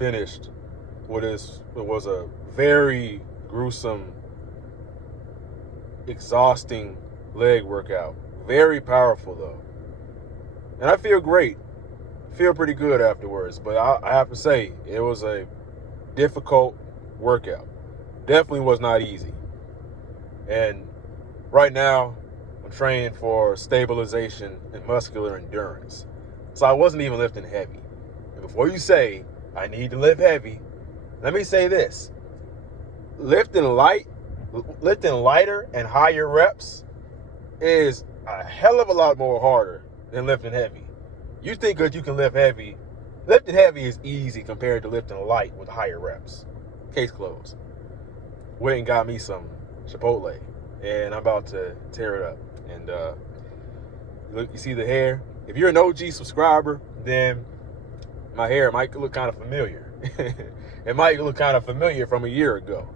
finished it was a very gruesome, exhausting leg workout. Very powerful though. And I feel great. Feel pretty good afterwards. But I have to say, it was a difficult workout. Definitely was not easy. And right now, I'm training for stabilization and muscular endurance. So I wasn't even lifting heavy. And before you say, I need to lift heavy, let me say this. Lifting lighter and higher reps is a hell of a lot more harder than lifting heavy. You think that you can lift heavy. Lifting heavy is easy compared to lifting light with higher reps. Case closed. Went and got me some Chipotle, and I'm about to tear it up. And look, you see the hair? If you're an OG subscriber, then my hair might look kind of familiar. It might look kind of familiar from a year ago.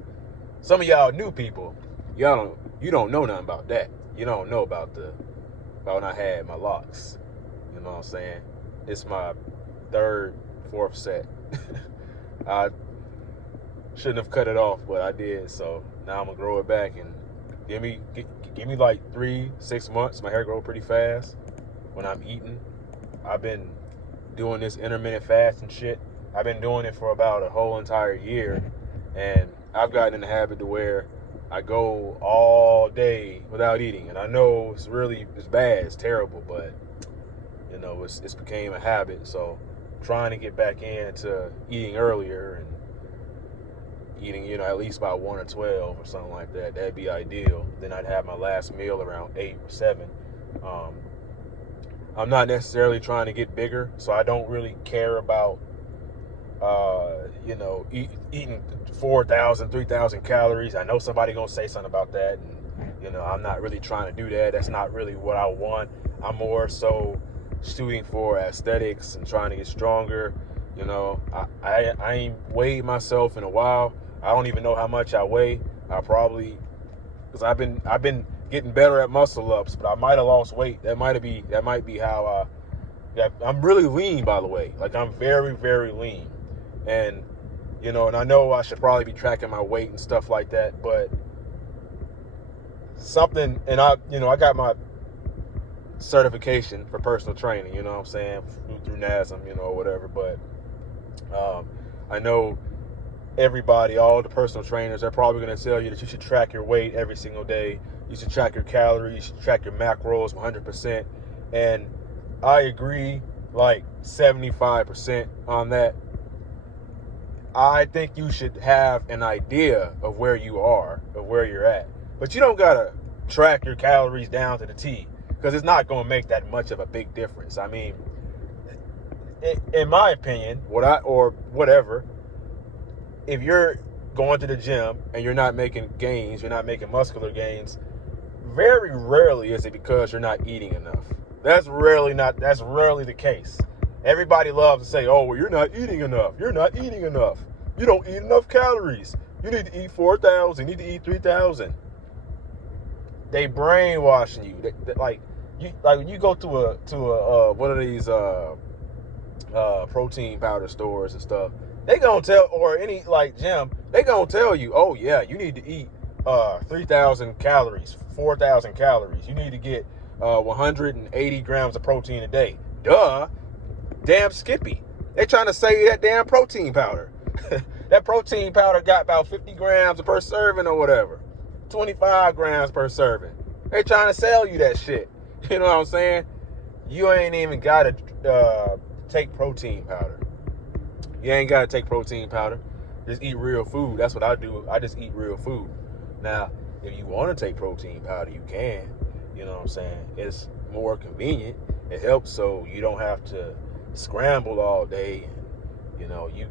Some of y'all new people, you don't know nothing about that. You don't know about when I had my locks. You know what I'm saying? It's my third, fourth set. I shouldn't have cut it off, but I did. So now I'm gonna grow it back, and give me like 3-6 months. My hair grow pretty fast when I'm eating. I've been doing this intermittent fasting shit. I've been doing it for about a whole entire year, and I've gotten in the habit to where I go all day without eating. And I know it's bad, it's terrible, but you know, it's became a habit. So I'm trying to get back into eating earlier and eating, you know, at least by 1 or 12 or something like that. That'd be ideal. Then I'd have my last meal around 8 or 7. I'm not necessarily trying to get bigger, so I don't really care about eating 4,000, 3,000 calories. I know somebody gonna say something about that, and you know, I'm not really trying to do that. That's not really what I want. I'm more so shooting for aesthetics and trying to get stronger. You know, I ain't weighed myself in a while. I don't even know how much I weigh. Because I've been getting better at muscle ups, but I might have lost weight. That might be how I'm really lean, by the way. Like, I'm very, very lean. And, you know, and I know I should probably be tracking my weight and stuff like that, but I got my certification for personal training, you know what I'm saying, through NASM, you know, or whatever. But I know everybody, all the personal trainers, are probably going to tell you that you should track your weight every single day. You should track your calories, you should track your macros 100%. And I agree like 75% on that. I think you should have an idea of where you are, of where you're at. But you don't got to track your calories down to the T, because it's not going to make that much of a big difference. I mean, in my opinion, if you're going to the gym and you're not making gains, you're not making muscular gains, very rarely is it because you're not eating enough. That's rarely the case. Everybody loves to say, oh, well, you're not eating enough. You're not eating enough. You don't eat enough calories. You need to eat 4,000. You need to eat 3,000. They brainwashing you. When you go to one of these protein powder stores and stuff, they gonna tell, or any like gym, they gonna tell you, oh yeah, you need to eat 3,000 calories, 4,000 calories. You need to get 180 grams of protein a day. Duh. Damn Skippy. They trying to sell you that damn protein powder. That protein powder got about 50 grams per serving or whatever. 25 grams per serving. They trying to sell you that shit. You know what I'm saying? You ain't even got to take protein powder. You ain't got to take protein powder. Just eat real food. That's what I do. I just eat real food. Now, if you want to take protein powder, you can. You know what I'm saying? It's more convenient. It helps so you don't have to scramble all day. You know, you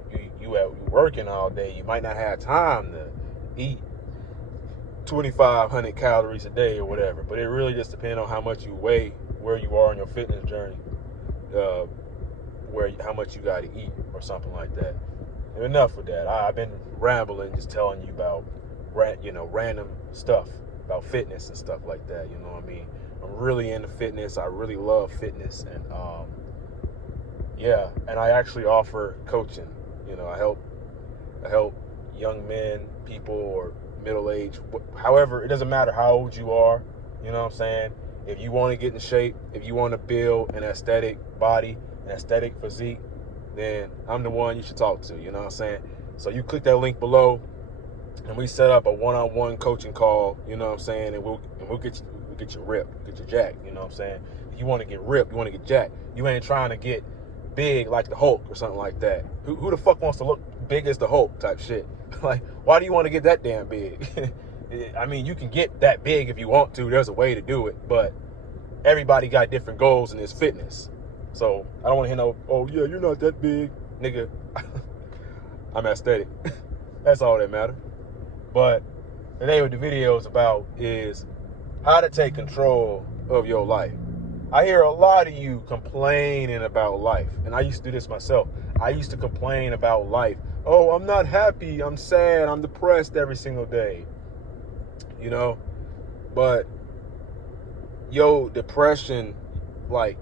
working all day. You might not have time to eat 2,500 calories a day or whatever. But it really just depends on how much you weigh, where you are in your fitness journey, how much you got to eat or something like that. And enough with that. I've been rambling, just telling you about random stuff about fitness and stuff like that. You know what I mean? I'm really into fitness. I really love fitness, and and I actually offer coaching. You know, I help young men, people, or middle age. However, it doesn't matter how old you are. You know what I'm saying? If you want to get in shape, if you want to build an aesthetic body, an aesthetic physique, then I'm the one you should talk to. You know what I'm saying? So you click that link below, and we set up a one-on-one coaching call. You know what I'm saying? And we'll get you ripped, get you jacked. You know what I'm saying? If you want to get ripped, you want to get jacked. You ain't trying to get big like the Hulk or something like that. Who the fuck wants to look big as the Hulk type shit? Like, why do you want to get that damn big? I mean, you can get that big if you want to. There's a way to do it, but everybody got different goals in this fitness. So I don't want to hear no, oh yeah, you're not that big, nigga. I'm aesthetic. That's all that matters. But today what the video is about is how to take control of your life. I hear a lot of you complaining about life, and I used to do this myself. I used to complain about life. Oh, I'm not happy, I'm sad, I'm depressed every single day. You know, but yo, depression, like,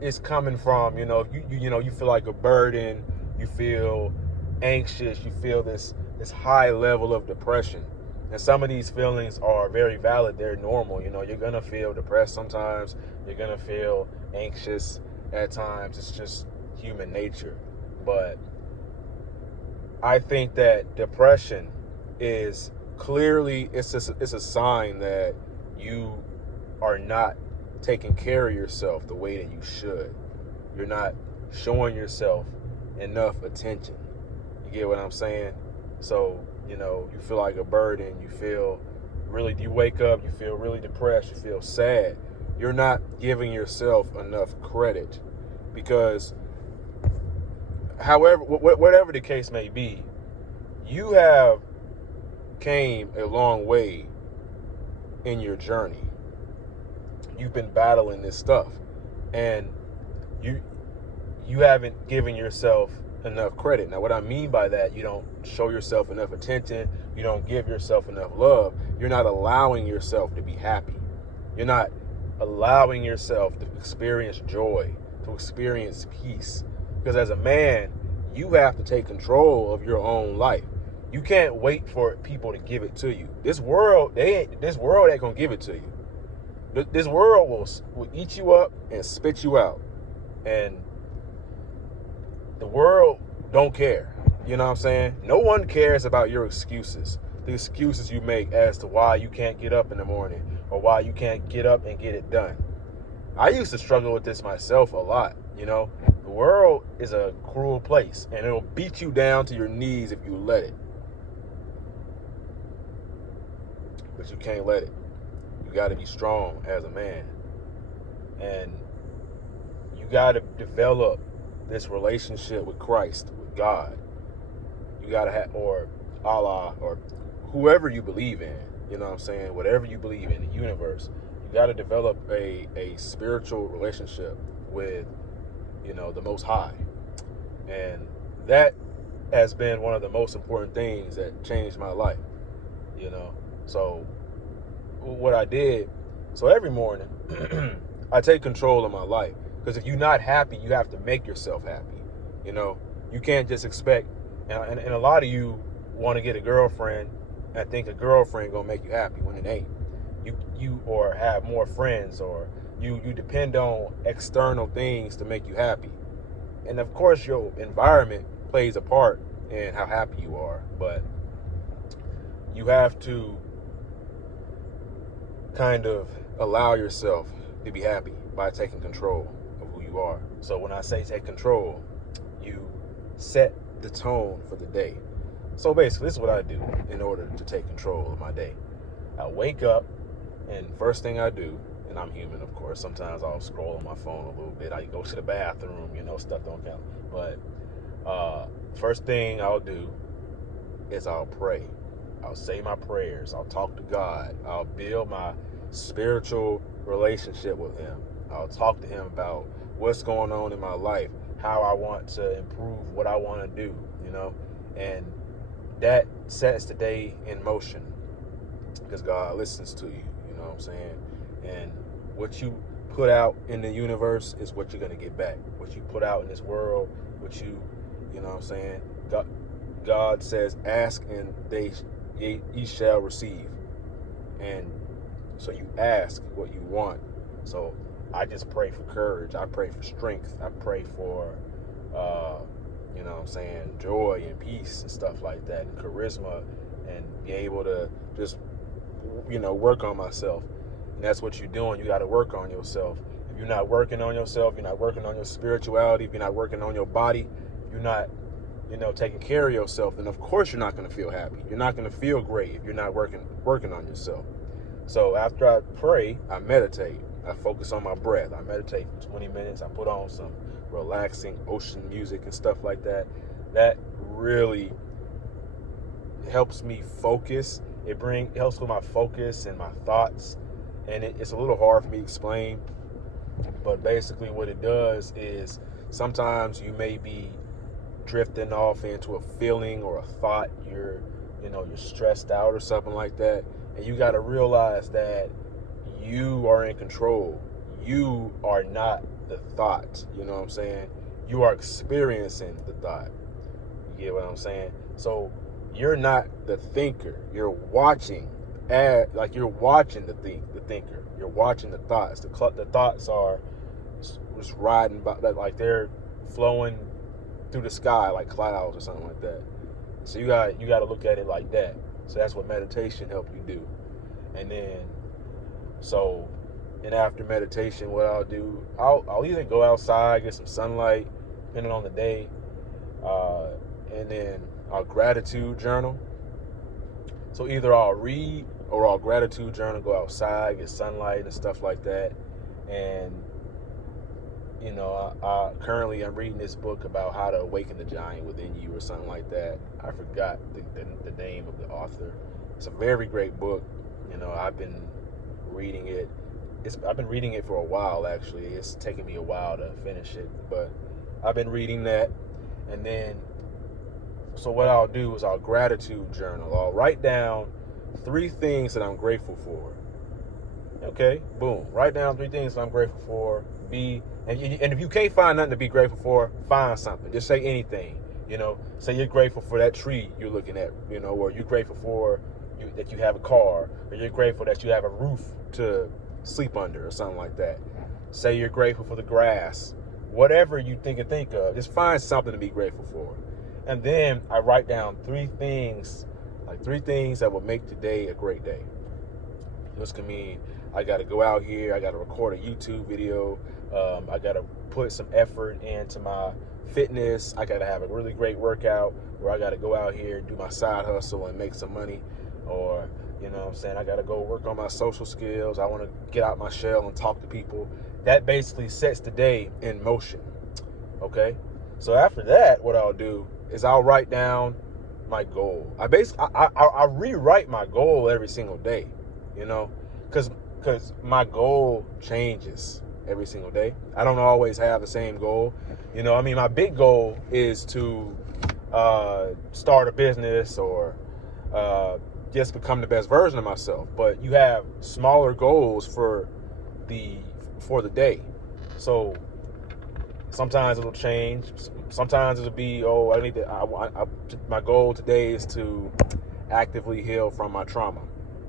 it's coming from, you know, you feel like a burden, you feel anxious, you feel this high level of depression. And some of these feelings are very valid, they're normal. You know, you're gonna feel depressed sometimes, you're gonna feel anxious at times. It's just human nature. But I think that depression is clearly, it's a sign that you are not taking care of yourself the way that you should. You're not showing yourself enough attention. You get what I'm saying? So, you know, you feel like a burden, you wake up, you feel really depressed, you feel sad. You're not giving yourself enough credit, because however, whatever the case may be, you have came a long way in your journey. You've been battling this stuff, and you haven't given yourself enough credit. Now, what I mean by that, you don't show yourself enough attention, you don't give yourself enough love, you're not allowing yourself to be happy. You're not allowing yourself to experience joy, to experience peace. Because as a man, you have to take control of your own life. You can't wait for people to give it to you. This world ain't gonna give it to you. This world will eat you up and spit you out. And the world don't care. You know what I'm saying? No one cares about your excuses. The excuses you make as to why you can't get up in the morning, or why you can't get up and get it done. I used to struggle with this myself a lot. You know, the world is a cruel place, and it'll beat you down to your knees if you let it. But you can't let it. You got to be strong as a man. And you got to develop this relationship with Christ, with God. You got to have, or Allah, or whoever you believe in, you know what I'm saying? Whatever you believe in, the universe, you got to develop a spiritual relationship with, you know, the Most High. And that has been one of the most important things that changed my life, you know? So what I did, so every morning, I take control of my life. Because if you're not happy, you have to make yourself happy. You know, you can't just expect, and a lot of you want to get a girlfriend and think a girlfriend gonna make you happy when it ain't. You or have more friends, or you depend on external things to make you happy. And of course your environment plays a part in how happy you are, but you have to kind of allow yourself to be happy by taking control of who you are. So when I say take control, you set the tone for the day. So basically, this is what I do in order to take control of my day. I wake up, and first thing I do, and I'm human, of course, sometimes I'll scroll on my phone a little bit. I go to the bathroom, you know, stuff don't count. But first thing I'll do is I'll pray. I'll say my prayers. I'll talk to God. I'll build my spiritual relationship with him. I'll talk to him about what's going on in my life, how I want to improve, what I want to do, you know, and that sets the day in motion, because God listens to you, you know what I'm saying? And what you put out in the universe is what you're going to get back. What you put out in this world, what you You know what I'm saying? God says, ask and ye shall receive. And so you ask what you want. So I just pray for courage. I pray for strength. I pray for, you know what I'm saying, joy and peace and stuff like that, and charisma, and be able to just, you know, work on myself. And that's what you're doing. You got to work on yourself. If you're not working on yourself, you're not working on your spirituality, if you're not working on your body, you're not, you know, taking care of yourself, then of course you're not going to feel happy. You're not going to feel great if you're not working on yourself. So after I pray, I meditate. I focus on my breath. I meditate for 20 minutes. I put on some relaxing ocean music and stuff like that. That really helps me focus. It helps with my focus and my thoughts. And it's a little hard for me to explain. But basically what it does is sometimes you may be drifting off into a feeling or a thought. You're stressed out or something like that. And you got to realize that you are in control. You are not the thought. You know what I'm saying? You are experiencing the thought. You get what I'm saying? So you're not the thinker. You're watching. You're watching the thinker. You're watching the thoughts. The thoughts are just riding by, like they're flowing through the sky like clouds or something like that. So you got to look at it like that. So that's what meditation helps you do. And then, after meditation, what I'll do, I'll either go outside, get some sunlight, depending on the day, and then I'll gratitude journal. So either I'll read or I'll gratitude journal, go outside, get sunlight and stuff like that. And, you know, currently I'm reading this book about how to awaken the giant within you or something like that. I forgot the name of the author. It's a very great book. You know, I've been reading it. I've been reading it for a while, actually. It's taken me a while to finish it, but I've been reading that. And then, so what I'll do is I'll gratitude journal. I'll write down 3 things that I'm grateful for. Okay, boom. Write down 3 things that I'm grateful for. And if you can't find nothing to be grateful for, find something. Just say anything. You know, say you're grateful for that tree you're looking at, you know, or you're grateful for that you have a car, or you're grateful that you have a roof to sleep under or something like that. Say you're grateful for the grass. Whatever you think of, just find something to be grateful for. And then I write down 3 things that will make today a great day. This can mean I got to go out here, I got to record a YouTube video, I got to put some effort into my fitness, I got to have a really great workout, or I got to go out here and do my side hustle and make some money, or, you know what I'm saying, I got to go work on my social skills, I want to get out my shell and talk to people. That basically sets the day in motion, okay? So after that, what I'll do is I'll write down my goal. I rewrite my goal every single day, you know, because my goal changes every single day. I don't always have the same goal. You know, I mean, my big goal is to start a business or just become the best version of myself. But you have smaller goals for the day. So sometimes it'll change. Sometimes it'll be, my goal today is to actively heal from my trauma.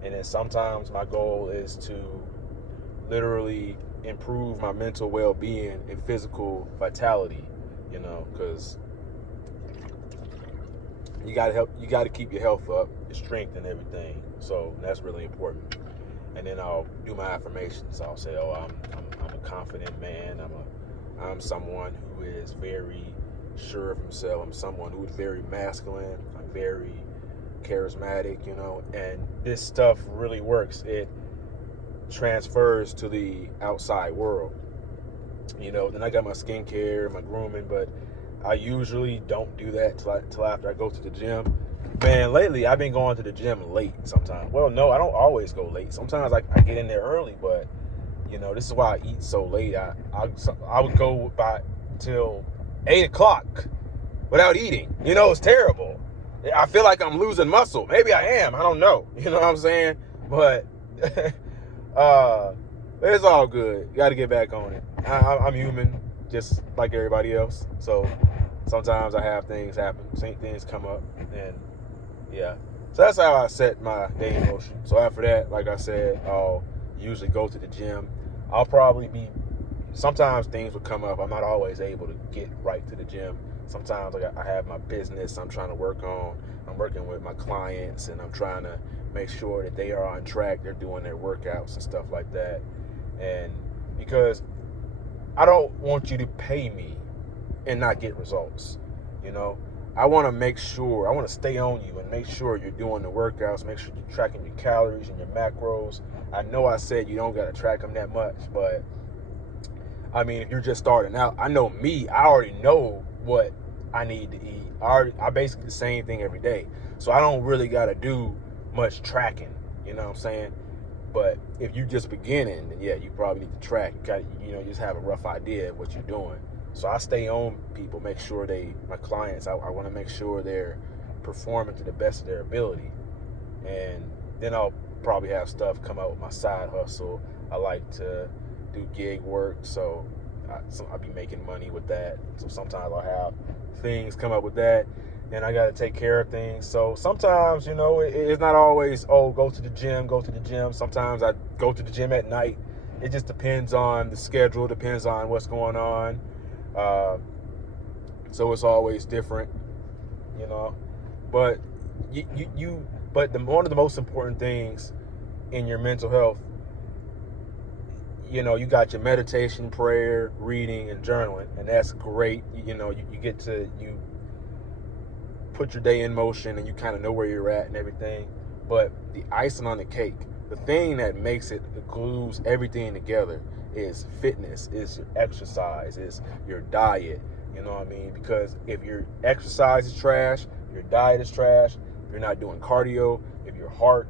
And then sometimes my goal is to literally improve my mental well-being and physical vitality, you know, because you got to keep your health up, your strength and everything. So that's really important. And then I'll do my affirmations. I'll say, I'm a confident man. I'm someone who is very sure of himself. I'm someone who is very masculine. I'm very charismatic, you know, and this stuff really works. It transfers to the outside world, you know. Then I got my skincare, my grooming, but I usually don't do that till after I go to the gym. Man, lately I've been going to the gym late sometimes. Well, no, I don't always go late. Sometimes I get in there early, but you know, this is why I eat so late. I would go by till 8 o'clock without eating. You know, it's terrible. I feel like I'm losing muscle. Maybe I am. I don't know. You know what I'm saying? But it's all good. You got to get back on it. I'm human, just like everybody else. So Sometimes I have things happen, same things come up, and yeah. So that's how I set my day in motion. So after that, like I said, I'll usually go to the gym. I'll probably be, sometimes things will come up. I'm not always able to get right to the gym. Sometimes I have my business I'm trying to work on. I'm working with my clients and I'm trying to make sure that they are on track. They're doing their workouts and stuff like that. And because I don't want you to pay me and not get results, you know. I want to make sure, I want to stay on you and make sure you're doing the workouts, make sure you're tracking your calories and your macros. I know I said you don't got to track them that much, but I mean, if you're just starting out, I know me, I already know what I need to eat. I basically the same thing every day. So I don't really got to do much tracking, you know what I'm saying? But if you just beginning, then yeah, you probably need to track. You just have a rough idea of what you're doing. So I stay on people, make sure my clients, I want to make sure they're performing to the best of their ability. And then I'll probably have stuff come out with my side hustle. I like to do gig work, so I'll be making money with that. So sometimes I'll have things come up with that, and I got to take care of things. So sometimes, it's not always, go to the gym. Sometimes I go to the gym at night. It just depends on the schedule, depends on what's going on. So it's always different, but one of the most important things in your mental health, you got your meditation, prayer, reading, and journaling, and that's great. You put your day in motion and you kind of know where you're at and everything. But the icing on the cake, the thing that makes it, glues everything together, is fitness, is your exercise, is your diet. You know what I mean? Because if your exercise is trash, your diet is trash, if you're not doing cardio, if your heart,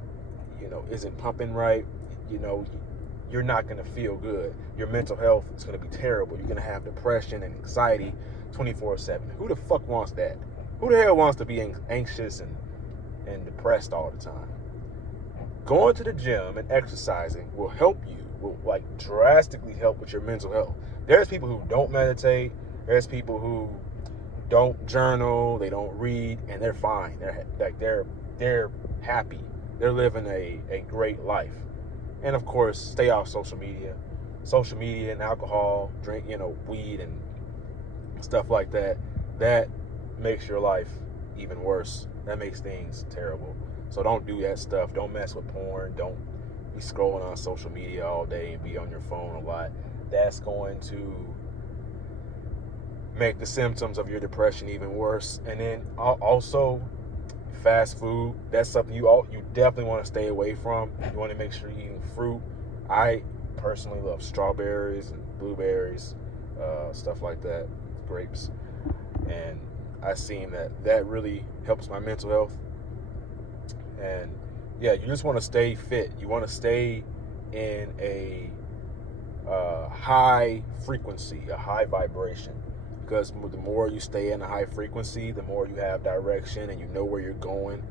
isn't pumping right, you're not going to feel good. Your mental health is going to be terrible. You're going to have depression and anxiety 24/7. Who the fuck wants that? Who the hell wants to be anxious and depressed all the time? Going to the gym and exercising will help you, will drastically help with your mental health. There's people who don't meditate. There's people who don't journal. They don't read, and they're fine. They're happy. They're living a great life. And of course, stay off social media. Social media and alcohol, drink, weed and stuff like that. That makes your life even worse. That makes things terrible. So don't do that stuff. Don't mess with porn. Don't be scrolling on social media all day and be on your phone a lot. That's going to make the symptoms of your depression even worse. And then also, fast food. That's something you definitely want to stay away from. You want to make sure you're eating fruit. I personally love strawberries and blueberries, stuff like that, grapes. And I've seen that really helps my mental health. And yeah, you just want to stay fit. You want to stay in a high frequency, a high vibration. Because the more you stay in a high frequency, the more you have direction and you know where you're going.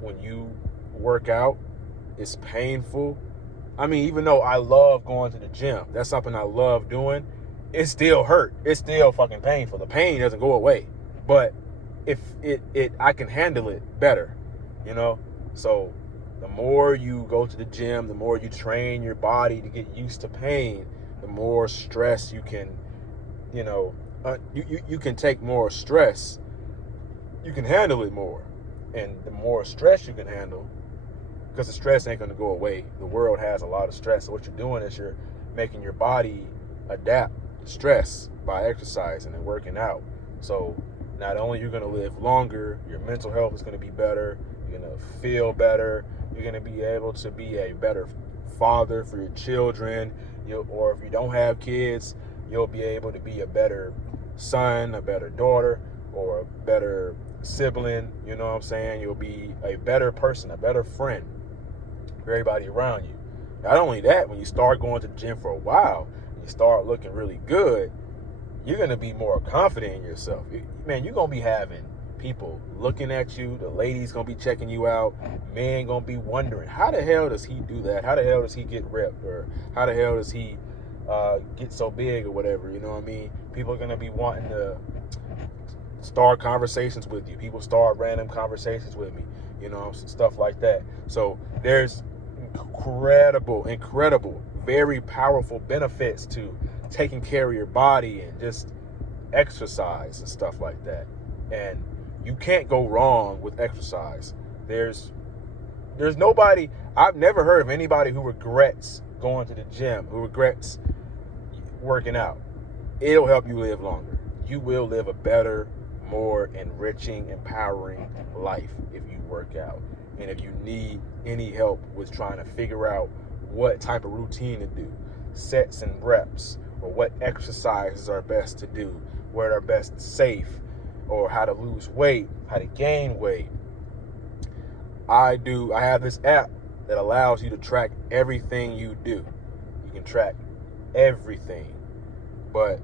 When you work out, it's painful. I mean, even though I love going to the gym, that's something I love doing, it still hurt. It's still fucking painful. The pain doesn't go away. But if I can handle it better, So the more you go to the gym, the more you train your body to get used to pain, the more stress you can, you can take more stress. You can handle it more. And the more stress you can handle, because the stress ain't going to go away. The world has a lot of stress. So what you're doing is you're making your body adapt to stress by exercising and working out. So not only you're going to live longer, your mental health is going to be better, you're going to feel better, you're going to be able to be a better father for your children, or if you don't have kids, you'll be able to be a better son, a better daughter, or a better sibling, you know what I'm saying? You'll be a better person, a better friend for everybody around you. Not only that, when you start going to the gym for a while, you start looking really good, you're going to be more confident in yourself. Man, you're going to be having people looking at you. The ladies going to be checking you out. Men going to be wondering, how the hell does he do that? How the hell does he get ripped? Or how the hell does he get so big or whatever. You know what I mean? People are gonna be wanting to start conversations with you. People start random conversations with me. You know, stuff like that. So there's incredible, very powerful benefits to taking care of your body and just exercise and stuff like that. And you can't go wrong with exercise. There's nobody, I've never heard of anybody who regrets going to the gym, who regrets working out. It'll help you live longer. You will live a better, more enriching, empowering life if you work out. And if you need any help with trying to figure out what type of routine to do, sets and reps, or what exercises are best to do, where are best safe, or how to lose weight, how to gain weight, I have this app that allows you to track everything you do. You can track everything. But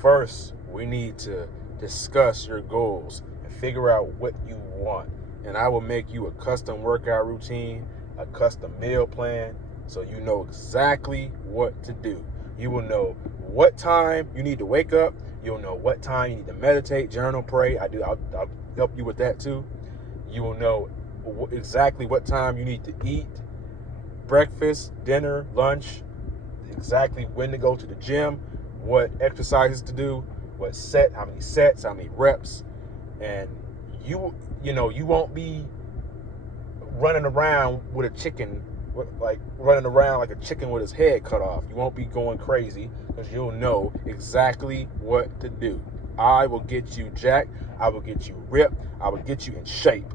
first, we need to discuss your goals and figure out what you want. And I will make you a custom workout routine, a custom meal plan, so you know exactly what to do. You will know what time you need to wake up. You'll know what time you need to meditate, journal, pray. I'll help you with that too. You will know exactly what time you need to eat, breakfast, dinner, lunch, exactly when to go to the gym, what exercises to do, how many sets, how many reps. And you won't be running around with a chicken, running around like a chicken with his head cut off. You won't be going crazy because you'll know exactly what to do. I will get you jacked. I will get you ripped. I will get you in shape.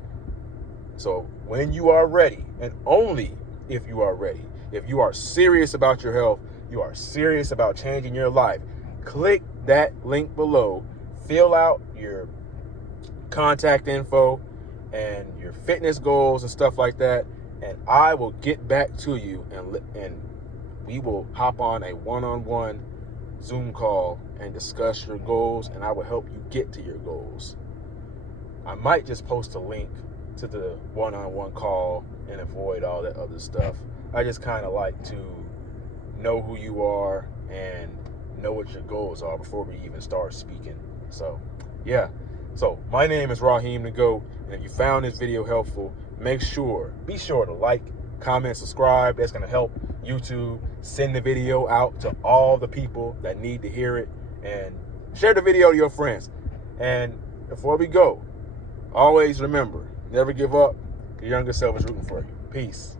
So when you are ready, and only if you are ready, if you are serious about your health, you are serious about changing your life, click that link below, fill out your contact info and your fitness goals and stuff like that, and I will get back to you and we will hop on a one-on-one Zoom call and discuss your goals, and I will help you get to your goals. I might just post a link to the one-on-one call and avoid all that other stuff. I just kind of like to know who you are and know what your goals are before we even start speaking. So yeah, so my name is Raheem the Goat, and if you found this video helpful, be sure to like, comment, subscribe. That's going to help YouTube send the video out to all the people that need to hear it, and share the video to your friends. And before we go, always remember, never give up. Your younger self is rooting for you. Peace.